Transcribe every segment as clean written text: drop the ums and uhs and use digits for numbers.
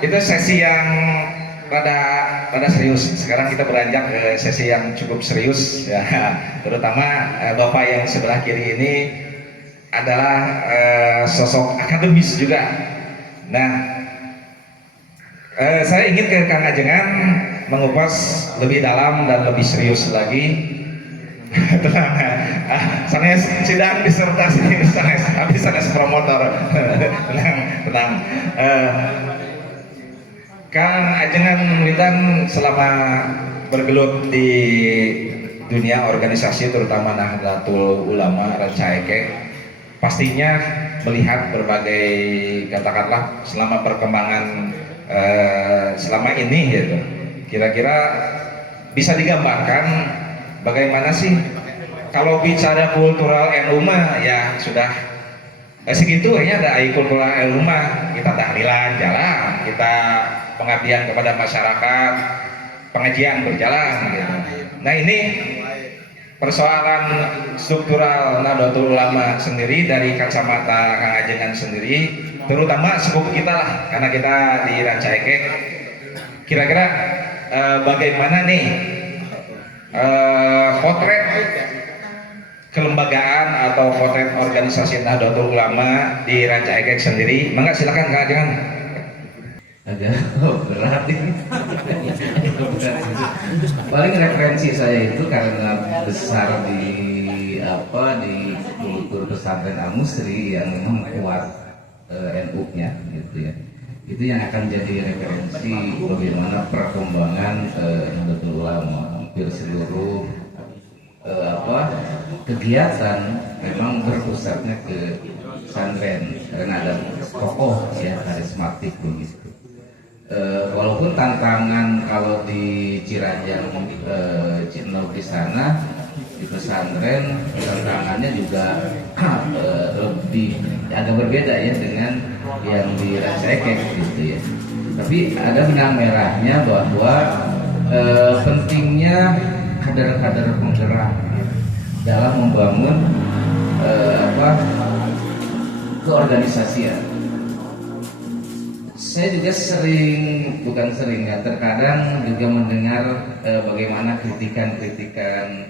Itu sesi yang pada serius. Sekarang kita beranjak ke sesi yang cukup serius ya. Terutama Bapak yang sebelah kiri ini adalah sosok akademis juga. Nah, saya ingin ke Kang Ajengan mengupas lebih dalam dan lebih serius lagi. Tenang, sanes sidang disertasi, sanes promotor. tenang. Kang Ajengan Witan selama bergelut di dunia organisasi terutama Nahdlatul Ulama Rancaikek pastinya melihat berbagai, katakanlah selama perkembangan selama ini gitu. Kira-kira bisa digambarkan bagaimana sih kalau bicara kultural NU mah ya sudah segitu ya, ada kultural NU mah kita tahlilan jalan, kita pengabdian kepada masyarakat, pengajian berjalan gitu. Nah ini persoalan struktural Nahdlatul Ulama sendiri dari kacamata Kang Ajengan sendiri, terutama sepupu kita lah, karena kita di Rancaikek. Kira-kira bagaimana nih potret kelembagaan atau potret organisasi Nahdlatul Ulama di Rancaikek sendiri? Mangga silakan Kang Ajengan. Agak berat ini. Paling referensi saya itu karena besar di kultur pesantren Al-Musri yang memang kuat NU-nya gitu ya. Itu yang akan jadi referensi bagaimana perkembangan Nahdlatul Ulama. Hampir seluruh kegiatan memang berpusatnya ke pesantren karena ada tokoh ya karismatik begitu. Walaupun tantangan kalau di Cirajang Cinlok di sana di pesantren tantangannya juga lebih agak berbeda ya dengan yang di Rancaikek gitu ya. Tapi ada benang merahnya bahwa pentingnya kader-kader penggerak dalam membangun keorganisasian. Saya juga terkadang juga mendengar bagaimana kritikan-kritikan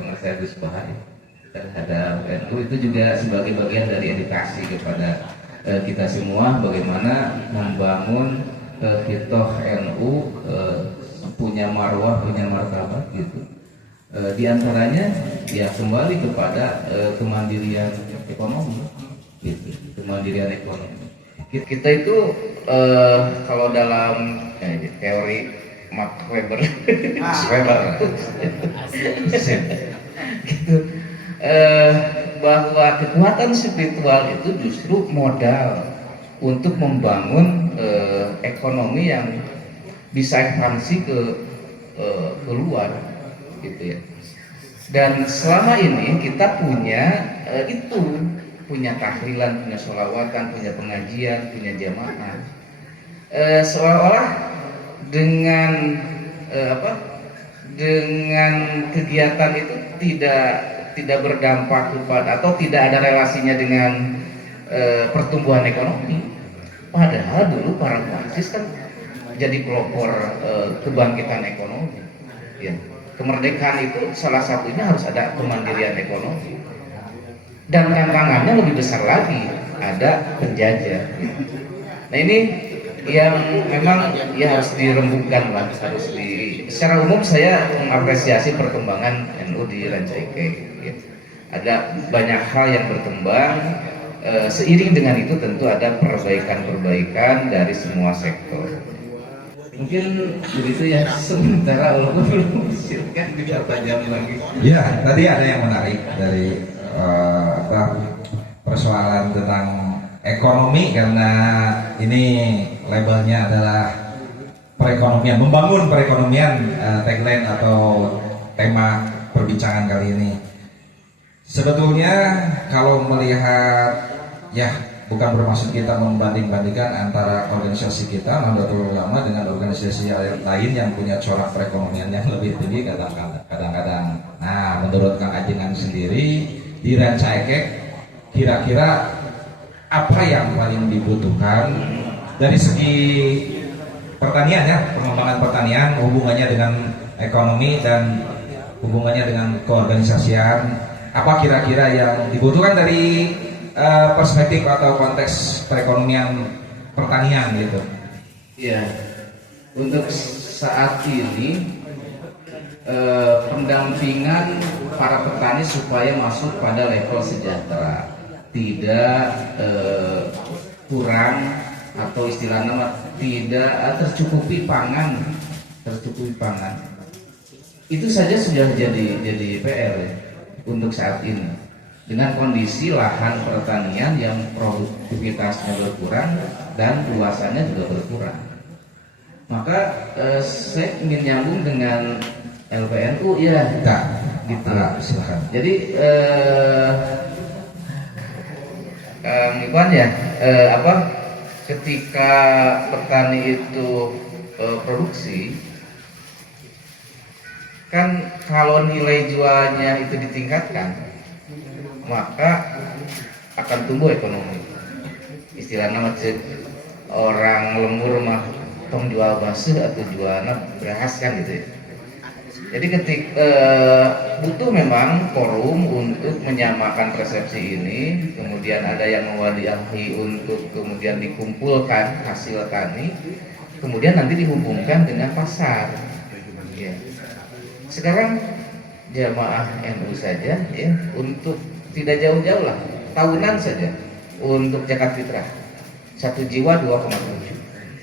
penasihat Gus Bahar terhadap NU. Itu juga sebagai bagian dari edukasi kepada kita semua bagaimana membangun hitoh NU punya marwah, punya martabat gitu. Di antaranya ya kembali kepada kemandirian ekonomi gitu, kemandirian ekonomi. Kita itu kalau dalam teori Max Weber, gitu, bahwa kekuatan spiritual itu justru modal untuk membangun ekonomi yang bisa ekspansi ke luar, gitu ya. Dan selama ini kita punya punya tahlilan, punya sholawatan, punya pengajian, punya jamaah. Seolah-olah dengan dengan kegiatan itu tidak berdampak kepada atau tidak ada relasinya dengan pertumbuhan ekonomi. Padahal dulu para Marxis kan jadi pelopor kebangkitan ekonomi. Ya. Kemerdekaan itu salah satunya harus ada kemandirian ekonomi. Dan tantangannya lebih besar lagi, ada penjajah. Nah ini yang memang ya harus dirembukan lah, secara umum saya mengapresiasi perkembangan NU di Rancaikek. Ya. Ada banyak hal yang berkembang, seiring dengan itu tentu ada perbaikan-perbaikan dari semua sektor. Mungkin begitu ya, sementara walaupun belum disirkan juga tajam lagi. Ya, tadi ada yang menarik dari persoalan tentang ekonomi, karena ini labelnya adalah perekonomian, membangun perekonomian, tagline atau tema perbincangan kali ini. Sebetulnya kalau melihat ya bukan bermaksud kita membanding-bandingkan antara organisasi kita Nahdlatul Ulama dengan organisasi lain yang punya corak perekonomian yang lebih tinggi kadang-kadang. Nah, menurut Kang Ajengan sendiri di Rancaikek kira-kira apa yang paling dibutuhkan dari segi pertanian ya, pengembangan pertanian, hubungannya dengan ekonomi dan hubungannya dengan keorganisasian, apa kira-kira yang dibutuhkan dari perspektif atau konteks perekonomian pertanian gitu? Iya, untuk saat ini pendampingan para petani supaya masuk pada level sejahtera, tidak kurang atau istilah nama tidak tercukupi pangan, itu saja sudah jadi PR ya, untuk saat ini dengan kondisi lahan pertanian yang produktivitasnya berkurang dan luasannya juga berkurang. Maka saya ingin nyambung dengan LPNU ya, gitu. Silakan. Jadi Iwan ya, ketika petani itu produksi, kan kalau nilai jualnya itu ditingkatkan, maka akan tumbuh ekonomi. Istilahnya macam orang lembur mah tong jual basuh atau jualnya beras kan gitu ya. Jadi butuh memang forum untuk menyamakan persepsi ini, kemudian ada yang mewadiahi untuk kemudian dikumpulkan hasil tani, kemudian nanti dihubungkan dengan pasar. Ya. Sekarang jamaah NU saja ya, untuk tidak jauh-jauh lah, tahunan saja untuk zakat fitrah 1 jiwa 2,7.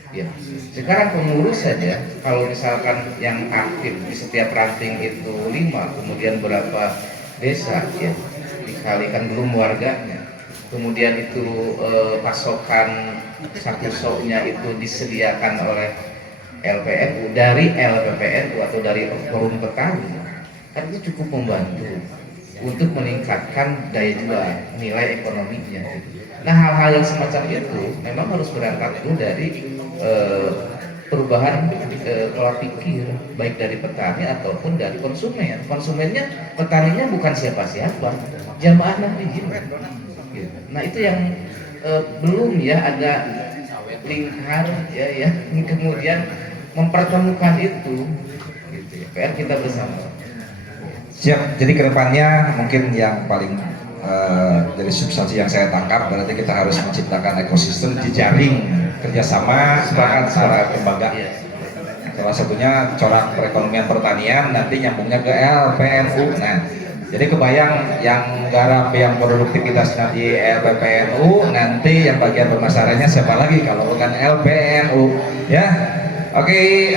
Ya. Sekarang pengurus saja, kalau misalkan yang aktif di setiap ranting itu 5, kemudian berapa desa ya, dikalikan belum warganya, kemudian itu pasokan satu soknya itu disediakan oleh LPNU, dari LPPNU atau dari forum petani, kan itu cukup membantu untuk meningkatkan daya jual, nilai ekonominya. Nah, hal-hal yang semacam itu memang harus berangkat dulu dari perubahan pola pikir, baik dari petani ataupun dari konsumen. Konsumennya, petaninya bukan siapa-siapa, jamaah nahdliyin. Nah, itu yang belum ya ada lingkar ya, kemudian mempertemukan itu, gitu ya. PR kita bersama. Siap. Jadi kedepannya mungkin yang paling dari substansi yang saya tangkap berarti kita harus menciptakan ekosistem jejaring kerjasama secara lembaga. Salah satunya corak perekonomian pertanian, nanti nyambungnya ke LPNU. Nah, jadi kebayang yang garap yang produktivitasnya di LPPNU, nanti yang bagian pemasarannya siapa lagi kalau bukan LPNU ya. Oke,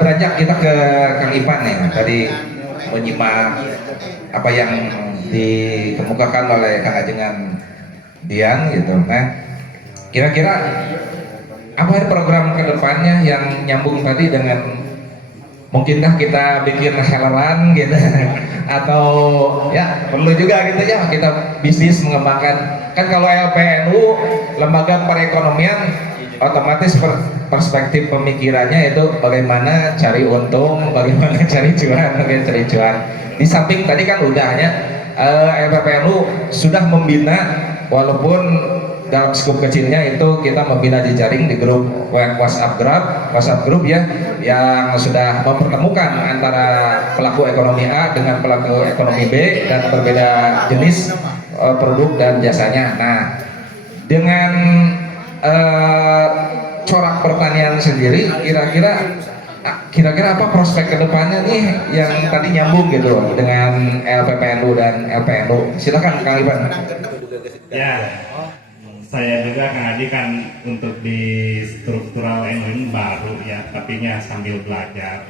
beranjak kita ke Kang Ivan nih, tadi menyimak apa yang dikemukakan oleh Kang Ajengan Dian gitu. Nah, kira-kira apa program kedepannya yang nyambung tadi dengan, mungkinkah kita bikin helalan gitu atau ya perlu juga gitu ya kita bisnis mengembangkan, kan kalau LPNU lembaga perekonomian otomatis perspektif pemikirannya itu bagaimana cari untung, bagaimana cari cuan. Di samping tadi kan udahnya LPPNU sudah membina, walaupun dalam skup kecilnya itu kita membina jejaring di grup WhatsApp grup ya, yang sudah mempertemukan antara pelaku ekonomi A dengan pelaku ekonomi B dan berbeda jenis produk dan jasanya. Nah, dengan corak pertanian sendiri, kira-kira apa prospek kedepannya nih yang tadi nyambung gitu dengan LPPNU dan LPNU? Silakan Kang Ivan. Ya, saya juga Kang Adi kan untuk di struktural NU ini baru ya, tapi sambil belajar.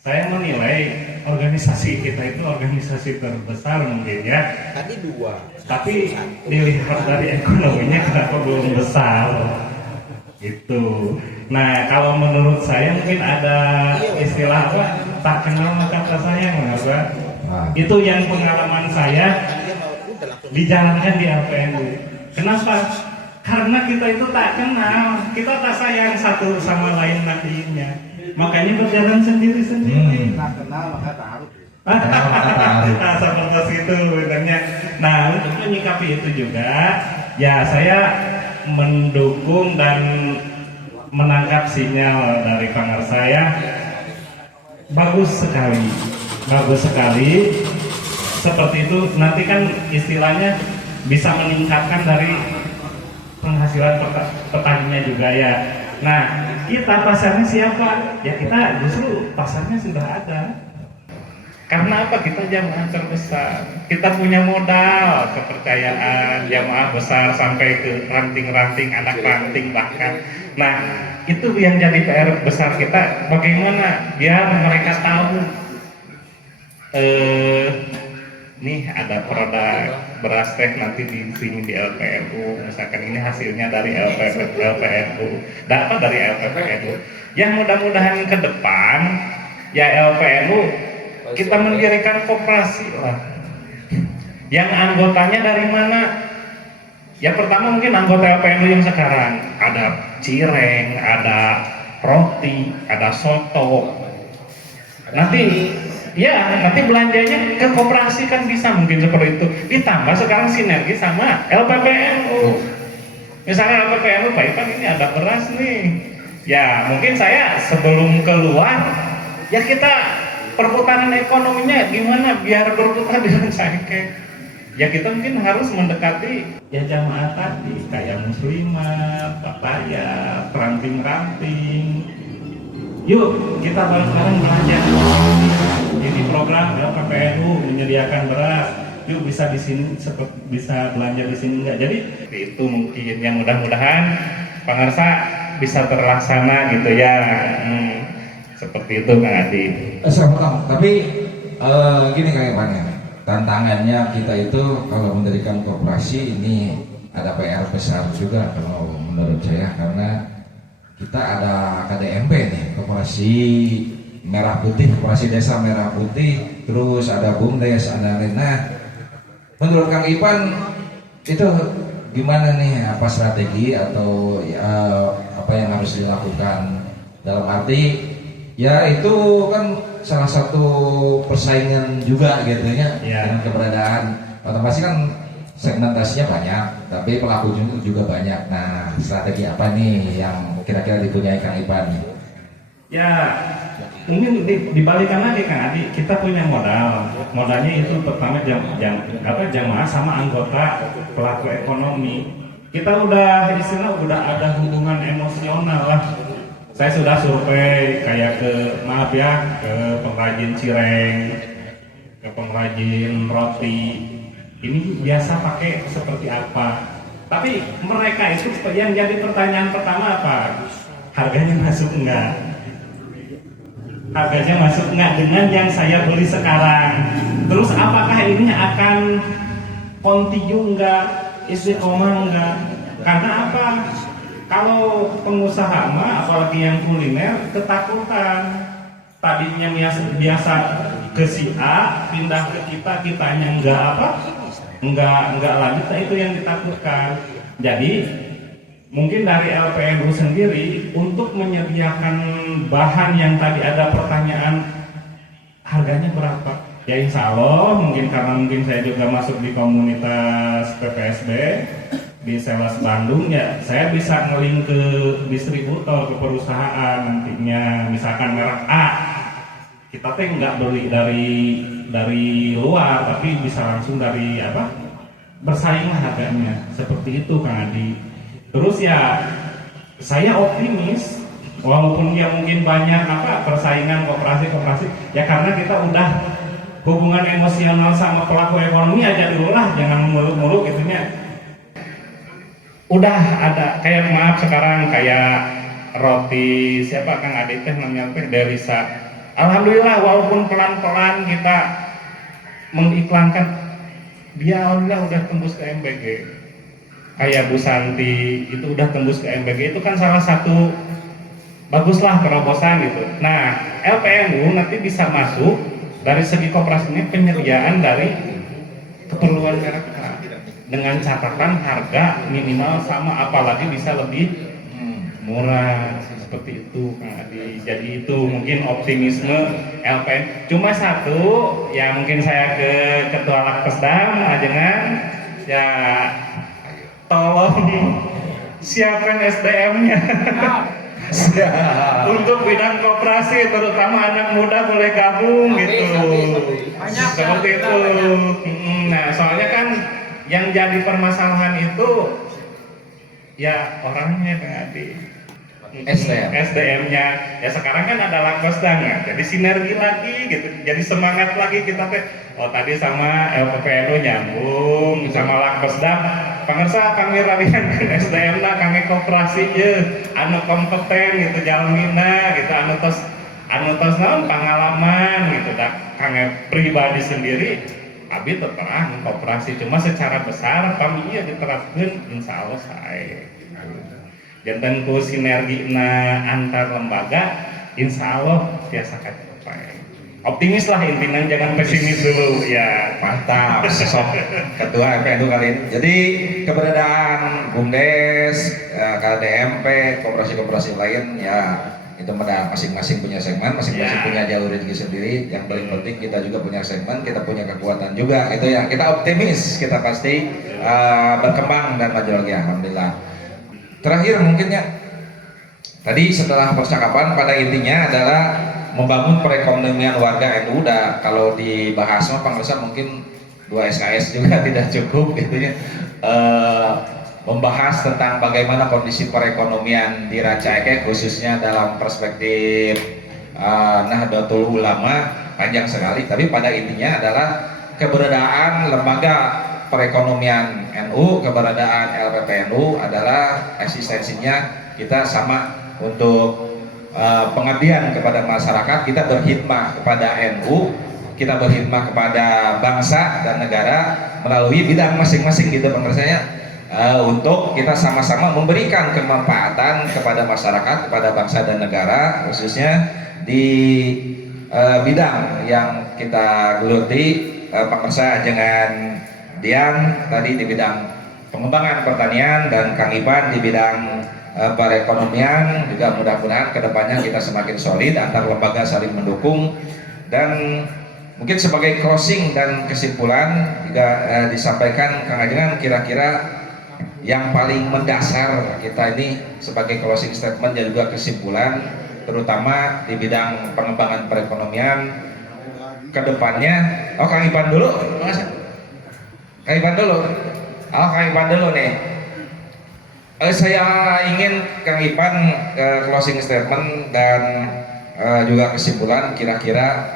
Saya menilai organisasi kita itu organisasi terbesar mungkin ya. Tadi 2. Tapi dilihat dari ekonominya kenapa belum besar? Itu. Nah, kalau menurut saya mungkin ada istilah apa? Tak kenal maka tak sayang, apa? Itu yang pengalaman saya dijalankan di LPNU. Kenapa? Karena kita itu tak kenal, kita tak sayang satu sama lain nahdliinnya. Makanya berjalan sendiri-sendiri. Tak kenal maka taruh. Nah, seperti itu benarnya. Nah, untuk menyikapi itu juga, ya saya mendukung dan menangkap sinyal dari pangar saya, bagus sekali, bagus sekali. Seperti itu nanti kan istilahnya bisa meningkatkan dari penghasilan petaninya juga ya. Nah, kita pasarnya siapa? Ya kita justru pasarnya sudah ada. Karena apa? Kita jamaah terbesar. Kita punya modal, kepercayaan, jamaah besar sampai ke ranting-ranting, anak ranting bahkan. Nah, itu yang jadi PR besar kita. Bagaimana biar mereka tahu nih ada produk beras teh nanti di sini di LPMU, misalkan ini hasilnya dari LPMU, dapat dari LPMU. Yang mudah-mudahan ke depan ya LPMU kita mendirikan koperasi lah. Yang anggotanya dari mana? Ya pertama mungkin anggota LPMU yang sekarang ada cireng, ada roti, ada soto. Nanti belanjanya ke koperasi kan bisa mungkin seperti itu. Ditambah sekarang sinergi sama LPPMU. Misalnya LPPMU Pak Ipan ini ada beras nih. Ya mungkin saya sebelum keluar ya kita perputaran ekonominya gimana biar berputar dengan cengkeh. Ya kita mungkin harus mendekati ya jamaah tadi kayak muslimat, papaya, ranting-ranting. Yuk kita bareng-bareng belanja. Ini program LPPNU menyediakan beras. Yuk bisa di sini bisa belanja di sini enggak. Jadi itu mungkin yang mudah-mudahan Pangarsa bisa terlaksana gitu ya. Seperti itu Kang Adi. Tapi gini Kang Ipan ya. Tantangannya kita itu kalau mendirikan koperasi ini ada PR besar juga kalau menurut saya karena kita ada KDMP nih, Koperasi Merah Putih, Koperasi Desa Merah Putih, terus ada BUMDes, ada lain. Nah, menurut Kang Ipan itu gimana nih, apa strategi atau apa yang harus dilakukan dalam arti ya itu kan salah satu persaingan juga gitu ya dengan keberadaan otomatis kan segmentasinya banyak, tapi pelaku juga banyak. Nah, strategi apa nih yang kira-kira dipunyai Kang Ipan nih? Ya, mungkin dibalikan lagi Kang Adi, kita punya modal. Modalnya itu pertama jamaah sama anggota pelaku ekonomi. Kita udah ada hubungan emosional lah. Saya sudah survei kayak ke pengrajin cireng, ke pengrajin roti. Ini biasa pakai seperti apa? Tapi mereka itu yang jadi pertanyaan pertama apa? Harganya masuk enggak? Harganya masuk enggak dengan yang saya beli sekarang? Terus apakah ini akan continue enggak? Istiqomah enggak? Karena apa? Kalau pengusaha mah apalagi yang kuliner ketakutan. Tadinya biasa ke si A, pindah ke kitanya enggak lanjut, nah itu yang ditakutkan. Jadi mungkin dari LPMU sendiri untuk menyediakan bahan yang tadi ada pertanyaan harganya berapa, ya insya Allah mungkin karena saya juga masuk di komunitas PPSB di Sewas Bandung, ya saya bisa ngeling ke distributor, ke perusahaan nantinya misalkan merek A kita nggak beli dari luar tapi bisa langsung dari bersaing harganya seperti itu Kang Adi. Terus ya saya optimis walaupun ya mungkin banyak persaingan koperasi ya karena kita udah hubungan emosional sama pelaku ekonomi aja dulu lah, jangan muluk-muluk gitunya. Udah ada kayak sekarang kayak roti siapa Kang Adi namanya Delisa. Alhamdulillah walaupun pelan-pelan kita mengiklankan, dia alhamdulillah udah tembus ke MBG. Kayak Bu Santi itu udah tembus ke MBG, itu kan salah satu baguslah terobosan gitu. Nah, LPMU nanti bisa masuk dari segi koperasinya penyediaan dari keperluan merek dengan catatan harga minimal sama, apalagi bisa lebih murah seperti itu Kang Adi. Jadi itu mungkin optimisme LPM. Cuma satu ya mungkin saya ke Ketua Lakpesdam Ajengan ya tolong siapkan SDM-nya. Siap. Untuk bidang koperasi terutama anak muda boleh gabung gitu. Seperti itu. Nah, soalnya kan yang jadi permasalahan itu ya orangnya Kang Adi. SDM-nya. Ya sekarang kan ada Lakbesdang ya. Jadi sinergi lagi gitu. Jadi semangat lagi kita teh. Oh tadi sama LPPNU nyambung sama Lakbesdang. Pangersa kami ralian SDM lah kami koperasi ye anu kompeten gitu jalmina gitu anu tos naon pengalaman gitu dah kami pribadi sendiri abi terang koperasi cuma secara besar kami iya diterapkan insya Allah saya jantan ku sinergi antar lembaga insya Allah biasa tercapai optimis lah intinya jangan pesimis dulu ya. Mantap, sosok ketua MPNU kali ini. Jadi keberadaan BUMDes, KDMP, koperasi-koperasi lain ya itu masing-masing punya segmen, masing-masing punya jalur rezeki sendiri. Yang paling penting kita juga punya segmen, kita punya kekuatan juga. Itu ya kita optimis, kita pasti berkembang dan maju lagi. Alhamdulillah. Terakhir mungkin ya, tadi setelah percakapan pada intinya adalah membangun perekonomian warga NU. Udah kalau dibahas mah Pangersa mungkin 2 SKS juga tidak cukup gitu ya. Membahas tentang bagaimana kondisi perekonomian di Ranca Ekek khususnya dalam perspektif Nahdlatul Ulama panjang sekali, tapi pada intinya adalah keberadaan lembaga perekonomian NU, keberadaan LPPNU adalah eksistensinya kita sama untuk pengabdian kepada masyarakat, kita berkhidmat kepada NU, kita berkhidmat kepada bangsa dan negara melalui bidang masing-masing gitu pengertiannya, untuk kita sama-sama memberikan kemanfaatan kepada masyarakat, kepada bangsa dan negara khususnya di bidang yang kita geluti. Pangersa dengan Dian tadi di bidang pengembangan pertanian dan Kang Ipan di bidang perekonomian, juga mudah-mudahan kedepannya kita semakin solid, antar lembaga saling mendukung. Dan mungkin sebagai closing dan kesimpulan juga disampaikan Kang Ajengan kira-kira yang paling mendasar kita ini sebagai closing statement dan juga kesimpulan, terutama di bidang pengembangan perekonomian kedepannya. Oh Kang Ipan dulu, Kang Ipan dulu, Kang Ipan dulu nih. Saya ingin Kang Ipan closing statement dan juga kesimpulan kira-kira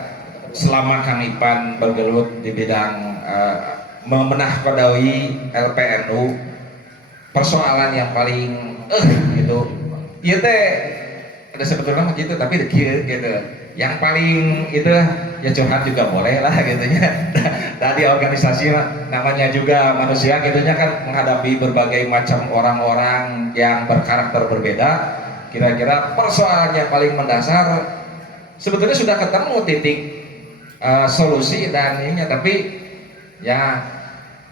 selama Kang Ipan bergelut di bidang memenah kodawi LPNU, persoalan yang paling gitu, iya teh ada sebetulnya gitu tapi gitu, yang paling itu ya curhat juga boleh lah gitunya. Tadi organisasi namanya juga manusia gitunya kan menghadapi berbagai macam orang-orang yang berkarakter berbeda. Kira-kira persoalan yang paling mendasar sebetulnya sudah ketemu titik solusi dan ininya, tapi ya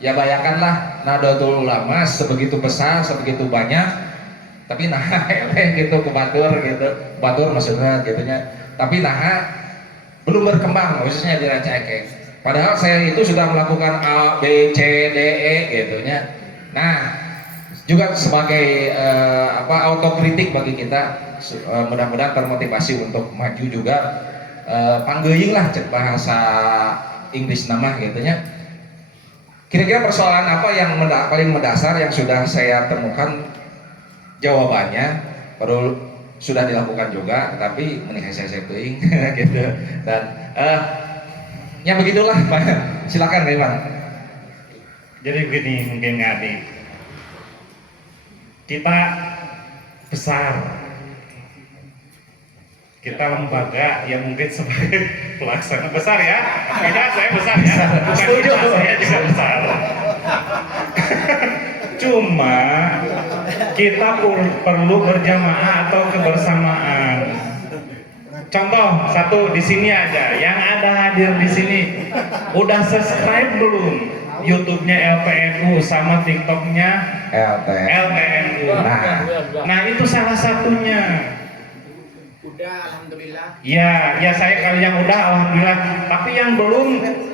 bayangkanlah Nahdlatul Ulama sebegitu besar, sebegitu banyak, tapi nah gitu ke batur maksudnya gitunya, tapi nah belum berkembang khususnya di Ranca Ekek. Padahal saya itu sudah melakukan A, B, C, D, E gitunya. Nah, juga sebagai autokritik bagi kita, mudah-mudahan termotivasi untuk maju juga. Panggeuing lah cek bahasa Inggris nama gitunya. Kira-kira persoalan apa yang paling mendasar yang sudah saya temukan jawabannya perlu sudah dilakukan juga, tapi mending saya teuing gitu. Dan ya begitulah Pak. Silakan Pak. Jadi begini mungkin Adi, kita besar, kita lembaga yang mungkin sebagai pelaksana besar ya, tidak saya besar ya, bukan kita, saya juga besar. Cuma kita perlu berjamaah atau kebersamaan. Contoh satu di sini aja, yang ada hadir di sini udah subscribe belum YouTube-nya LPNU sama TikTok-nya LPNU. Nah itu salah satunya. Udah, alhamdulillah. Ya saya kalau yang udah alhamdulillah, tapi yang belum,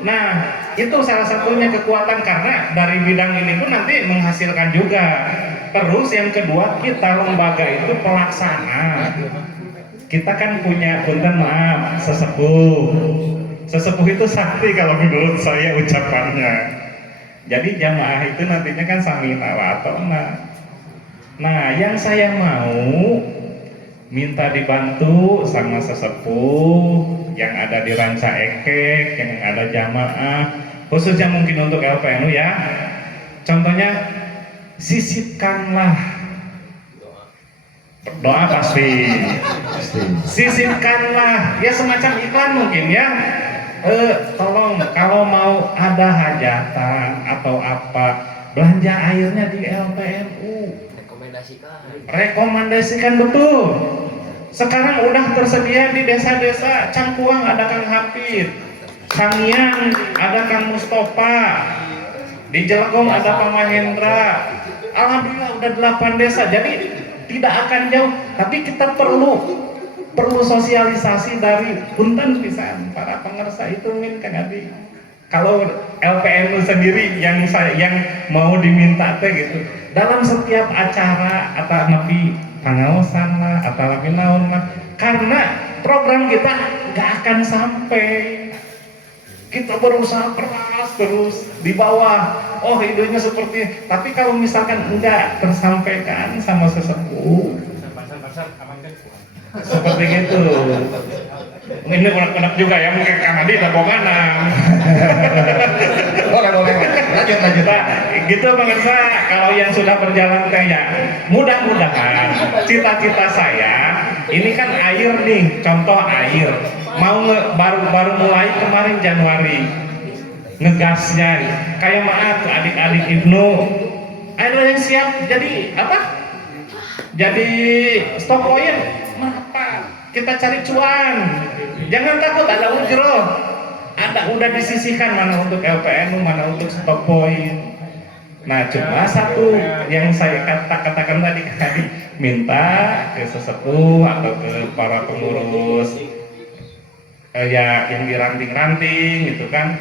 nah itu salah satunya kekuatan karena dari bidang ini pun nanti menghasilkan juga. Terus yang kedua, kita lembaga itu pelaksana. Kita kan punya, punten maaf, sesepuh. Sesepuh itu sakti kalau menurut saya ucapannya. Jadi jamaah itu nantinya kan samina wa atona. Nah, yang saya mau minta dibantu sama sesepuh yang ada di Ranca Ekek, yang ada jamaah, khususnya mungkin untuk LPNU ya. Contohnya, sisipkanlah doa pasti. Sisipkanlah ya semacam iklan mungkin ya. Tolong kalau mau ada hajatan atau apa, belanja airnya di LPNU. Rekomendasikan betul. Sekarang udah tersedia di desa-desa. Cangkuang ada Kang Hafid, Sangiang ada Kang Mustafa, di Jelgong ada Pak Mahendra. Alhamdulillah udah 8 desa. Jadi tidak akan jauh. Tapi kita perlu sosialisasi dari punten pisan para pengersa itu min Kang Adi. Kalau LPNU sendiri yang mau diminta teh gitu, dalam setiap acara atau nabi pengawasan lah atau nabi naon lah, karena program kita nggak akan sampai. Kita berusaha keras terus di bawah, oh idenya seperti, tapi kalau misalkan enggak tersampaikan sama sesepuh seperti itu. Ini unek-unek juga ya, mungkin Kang Adi tak mana. Boleh. Lanjut. Nah, gitu pemirsa, kalau yang sudah berjalan kayak mudah-mudahan cita-cita saya ini kan air nih, contoh air mau baru mulai kemarin Januari ngegasnya kayak maaf adik-adik Ibnu ada yang siap jadi apa? Jadi stop oil merapat, kita cari cuan, jangan takut ada ujroh, ada udah disisihkan mana untuk LPNU, mana untuk stop point. Nah cuma satu yang saya katakan tadi minta ke sesepuh atau ke para pengurus ya yang diranting-ranting gitu kan,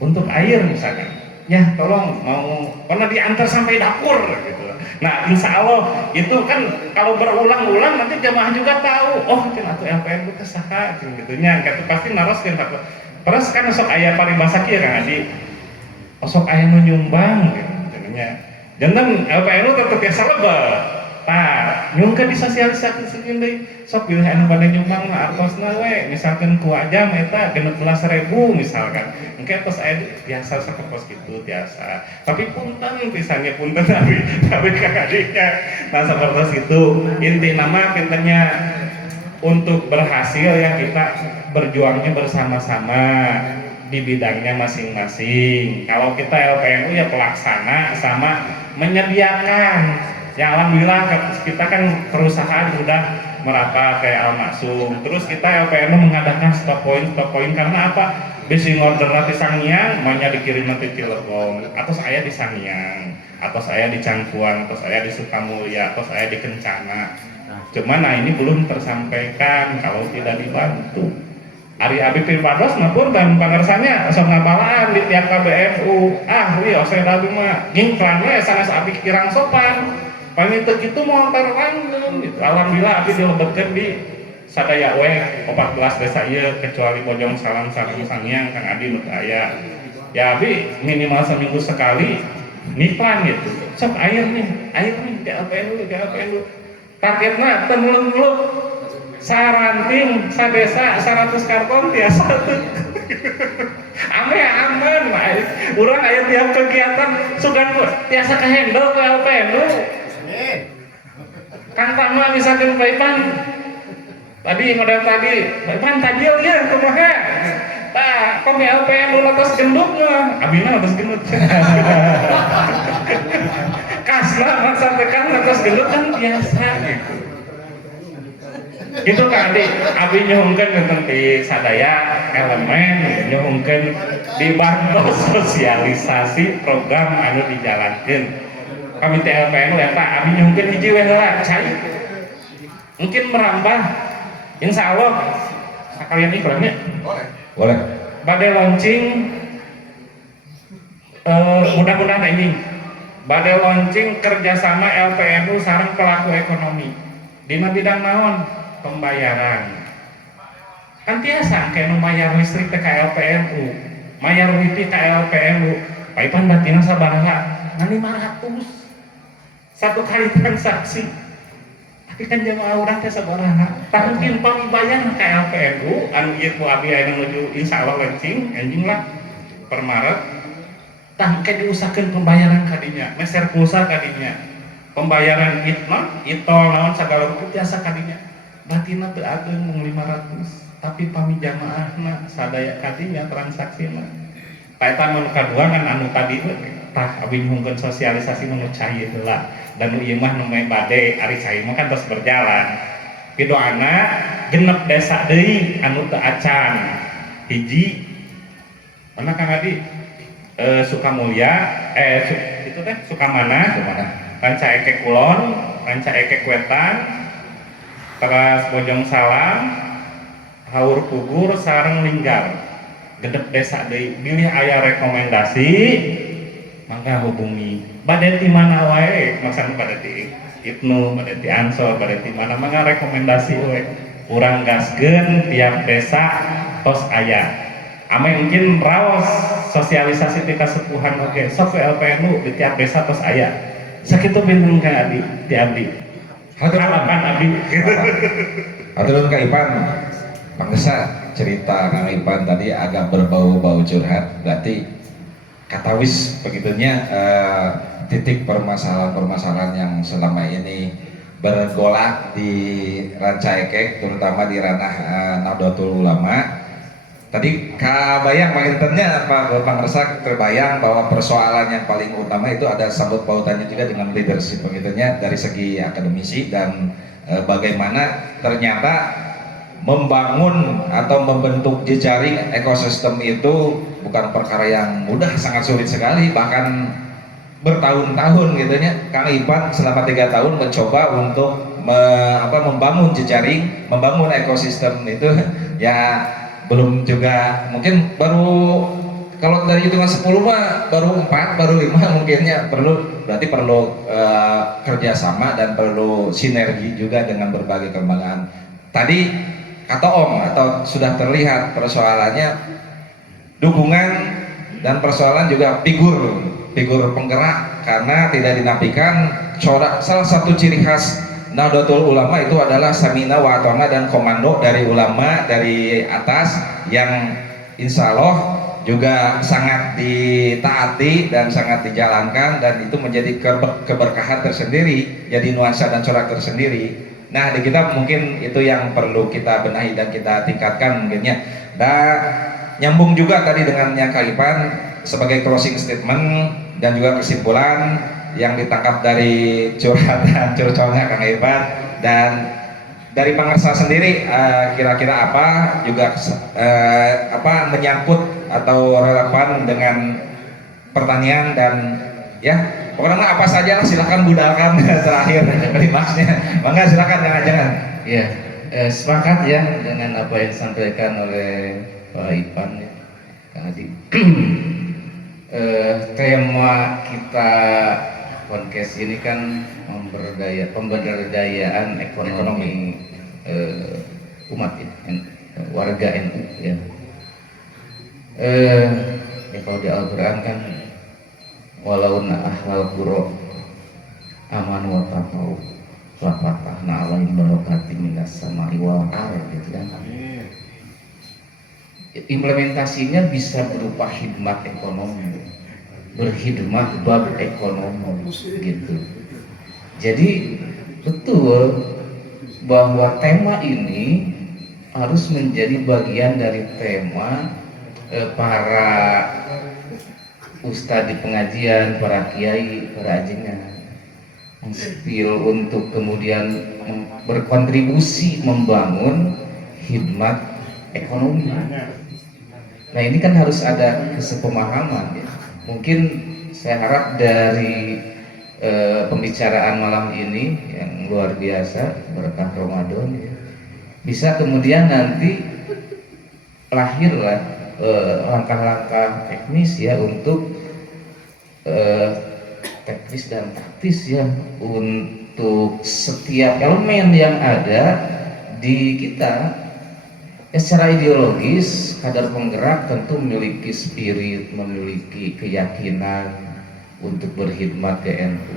untuk air misalkan ya tolong mau pernah diantar sampai dapur gitu. Nah insya Allah itu kan kalau berulang-ulang nanti jamaah juga tahu, oh mungkin atau LPN itu kesaha gitunya, gitu pasti naros kan. Terus kan sok ayah paribasa kieu Kang Adi, sok ayah nyumbang gitu jadinya. Jangan LPN itu tetap biasa lebih. Nah, nyungkeun disosialisasikan deui, sok pilih anu bade nyumbang mah artosna we, misalkan ku aja eta 16.000 misalkan. Engke tos aya biasa sakepos kitu biasa. Tapi punten pisannya punten tapi kakadinya. Nah, seperti itu inti nama kitanya untuk berhasil ya kita berjuangnya bersama-sama di bidangnya masing-masing. Kalau kita LPNU ya pelaksana sama menyediakan. Ya alhamdulillah kita kan perusahaan udah merata kayak Al-Maksum. Terus kita LPNU mengadakan stop point karena apa? Bisi order nanti Sangiang, maunya dikirim nanti Cilegon, atau saya di Sangiang, atau saya di Cangkuang, atau saya di Sukamulya, atau saya di Kencana. Cuman nah ini belum tersampaikan kalau tidak dibantu. Ari Abi Pilpados maupun dan pangersanya sok ngapalaan di tiap KBMU. Wi oseda mah ngiklan we sanes abi kirang sopan. Pamitu kitu motor langgeng gitu. Alhamdulillah abi dilebetkeun di sadaya we 14 desa ieu kecuali Bojong Salam sareng Sangiang Kang Adi nu aya. Ya abi minimal seminggu sekali ngiklan gitu. Sok air nih di LPNU. Targetna teu muluk-muluk. Saranting sadesa 100 karton tiasa aman urang aya tiap kegiatan sugan tiasa kahendel ke LPNU. Kang Tama misalkan Paipan tadi model tadi Paipan tajil ya kumaha tah kok LPNU latos gendut mah abina latos gendut kasna masakan latos gendut kan biasa gitu. Itu kan abi nyuhungkeun tentang di sadaya elemen nyuhungkeun dibantu sosialisasi program anu dijalankeun kami teh LPNU eta abi nyuhungkeun hiji we heula cai mungkin merambah insyaallah sakalian iklannya Boleh. bade launching mudah-mudahan ini bade launching kerjasama LPNU sareng pelaku ekonomi dina bidang naon pembayaran. Kan tiasa kayak nu mayar listrik ke LPNU, mayar wifi ke LPNU, paipan batina sabaraha ngan 500 satu kali transaksi. Tapi kan jamaah urang teh sabaraha mungkin pamibayar ke LPNU anu ieu ku abi aya nuju insyaallah launching anjing lah per Maret tah ke diusahakeun pembayaran kadinya meser pulsa kadinya pembayaran itol naon sagala rupa tiasa kadinya batina teu ageung mung 500 tapi pami jamaahna sadaya kadinya transaksina paetan nu kadua kan anu tadi tah abi nyuhungkeun sosialisasi nu cair heula dan nu ieu mah nu bade ari cair mah kan terus berjalan pidoana genep desa deui anu teu acan hiji mana Kang Adi Sukamulya itu teh Sukamana Ranca Ekek Kulon Ranca Ekek Wetan terus Bojong Salam Haur Pugur sareng Linggar gedep desa deui bilih aya rekomendasi mangga hubungi bade ti mana wae maksudna bade ti Ibnu bade ti Ansor bade ti mana mangga rekomendasi we urang gaskeun tiap desa tos aya ame mungkin raos sosialisasi tika sepuhan oke sok ke LPNU di tiap desa tos aya sakitu bingung Kang Adi di abdi harapan abdi Haturun Kang Ipan, pangesa cerita Kang Ipan tadi agak berbau-bau curhat, berarti katawis begitunya titik permasalahan-permasalahan yang selama ini bergolak di Ranca Ekek, terutama di ranah Nahdlatul Ulama. Tadi kabayang pangintennya Bapak Resak terbayang bahwa persoalan yang paling utama itu ada sangkut pautannya juga dengan leadership begitunya dari segi akademisi dan bagaimana ternyata membangun atau membentuk jejaring ekosistem itu bukan perkara yang mudah, sangat sulit sekali, bahkan bertahun-tahun gitunya. Kang Ipan selama 3 tahun mencoba untuk membangun jejaring, membangun ekosistem itu ya belum juga, mungkin baru kalau dari hitungan 10 mah baru 4, baru 5 mungkinnya, berarti perlu kerjasama dan perlu sinergi juga dengan berbagai kelembagaan. Tadi kata Om atau sudah terlihat persoalannya dukungan dan persoalan juga figur penggerak, karena tidak dinafikan salah satu ciri khas Nahdlatul Ulama itu adalah samina wa atona dan komando dari ulama dari atas yang insya Allah juga sangat ditaati dan sangat dijalankan, dan itu menjadi keberkahan tersendiri, jadi nuansa dan corak tersendiri. Nah di kita mungkin itu yang perlu kita benahi dan kita tingkatkan mungkinnya. Dan nyambung juga tadi dengan yang Kang Ipan sebagai closing statement dan juga kesimpulan yang ditangkap dari curhatan curcolnya Kang Ipan dan dari Pangersa sendiri, kira-kira apa juga menyangkut atau relevan dengan pertanian dan ya pokoknya apa saja lah, silakan budalkan terakhir klimaksnya. Mangga silakan, jangan. Ya, sepakat ya dengan apa yang disampaikan oleh Pak Ipan ya, Kang Adi. Tema kita podcast ini kan pemberdayaan ekonomi umat warga NU ya. Kalau di Al-Quran kan walau ahlal qura amanu wa taqau wa fatahna alaihim barakatim minas sama'i wal ardh gitu kan. Implementasinya bisa berupa khidmat ekonomi, berkhidmat bab ekonomi gitu. Jadi betul bahwa tema ini harus menjadi bagian dari tema para ustadz di pengajian, para kiai, para ajengan, menspil untuk kemudian berkontribusi membangun khidmat ekonomi. Nah ini kan harus ada kesepemahaman ya. Mungkin saya harap dari pembicaraan malam ini yang luar biasa berkah Ramadan ya, bisa kemudian nanti lahirlah langkah-langkah teknis ya untuk teknis dan taktis ya untuk setiap elemen yang ada di kita. Ya, secara ideologis kadar penggerak tentu memiliki spirit, memiliki keyakinan untuk berkhidmat ke NU.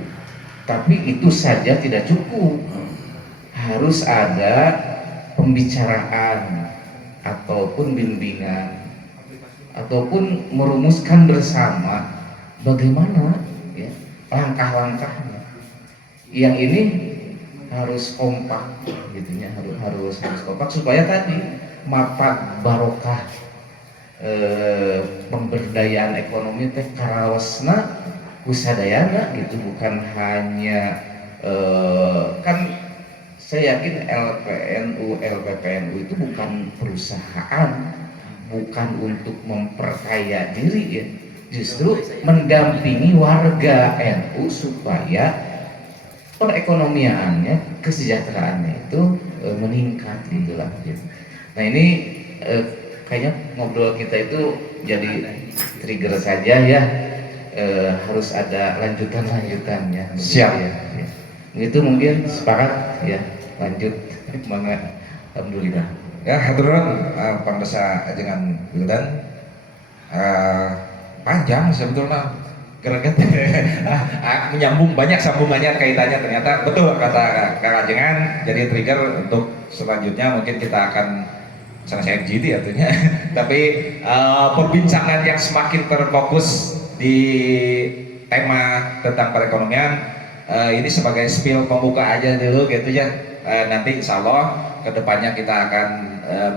Tapi itu saja tidak cukup. Harus ada pembicaraan ataupun bimbingan ataupun merumuskan bersama bagaimana ya, langkah-langkahnya. Yang ini harus kompak gitu ya, harus kompak supaya tadi mata barokah pemberdayaan ekonomi teh karaosna kusadayana gitu, bukan hanya kan saya yakin LPPNU itu bukan perusahaan, bukan untuk memperkaya diri ya, justru mendampingi warga NU supaya perekonomiannya, kesejahteraannya itu meningkat gitu lah gitu. Nah ini kayaknya ngobrol kita itu jadi trigger saja ya, harus ada lanjutannya. Siap. Ya. Itu mungkin sepakat ya, lanjut. Mangga, alhamdulillah. Ya, hadirin pangdesa ajengan Wildan, panjang sebetulnya greget. Menyambung, banyak sambungannya, kaitannya, ternyata betul kata Kak Ajengan. Jadi trigger untuk selanjutnya mungkin kita akan selesai FGD artinya. Tapi perbincangan yang semakin terfokus di tema tentang perekonomian, ini sebagai spill pembuka aja dulu gitu ya. Nanti insya Allah kedepannya kita akan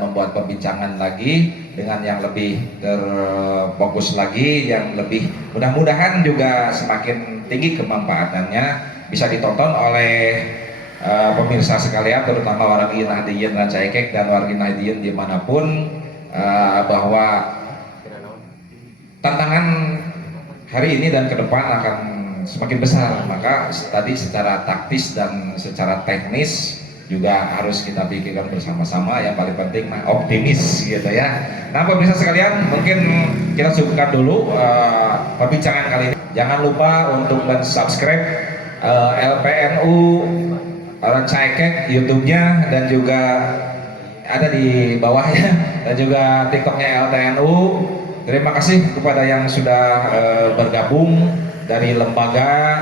membuat perbincangan lagi dengan yang lebih terfokus lagi, yang lebih mudah-mudahan juga semakin tinggi kemanfaatannya, bisa ditonton oleh pemirsa sekalian, terutama warga Nahdien Rancaikek dan warga Nahdien dimanapun, bahwa tantangan hari ini dan ke depan akan semakin besar. Maka tadi secara taktis dan secara teknis juga harus kita pikirkan bersama-sama. Yang paling penting optimis gitu ya. Nah pemirsa sekalian, mungkin kita cukupkan dulu perbincangan kali ini. Jangan lupa untuk subscribe LPNU Rancaikek YouTube-nya, dan juga ada di bawahnya, dan juga TikTok-nya LTNU. Terima kasih kepada yang sudah bergabung dari lembaga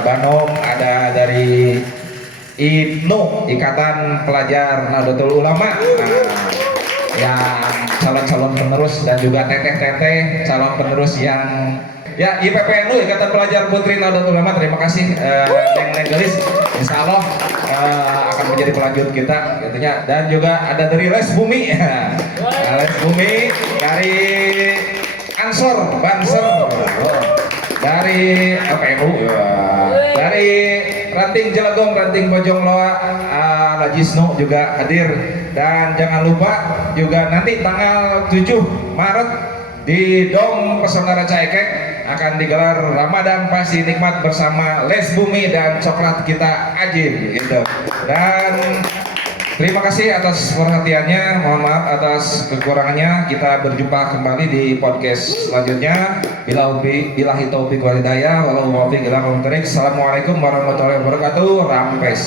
Banom, ada dari IPNU, Ikatan Pelajar Nahdlatul Ulama, yang calon-calon penerus, dan juga teteh-teteh calon penerus yang ya IPPNU, Ikatan Pelajar Putri Nahdlatul Ulama. Terima kasih yang legalis, insya Allah akan menjadi pelanjut kita tentunya. Dan juga ada dari Les Bumi, Les Bumi dari Ansor Banser, dari LPNU, dari Ranting Jelagong, Ranting Bojong Loa, Lajisnu juga hadir. Dan jangan lupa juga nanti tanggal 7 Maret di Dom Pesona Rancaikek akan digelar Ramadan Pasti Nikmat bersama Les Bumi dan Coklat Kita Ajib gitu. Dan terima kasih atas perhatiannya, mohon maaf atas kekurangannya. Kita berjumpa kembali di podcast selanjutnya. Billahi taufiq wal hidayah, walau muwaffiq ila aqwamit thoriq. Assalamualaikum warahmatullahi wabarakatuh. Rampes.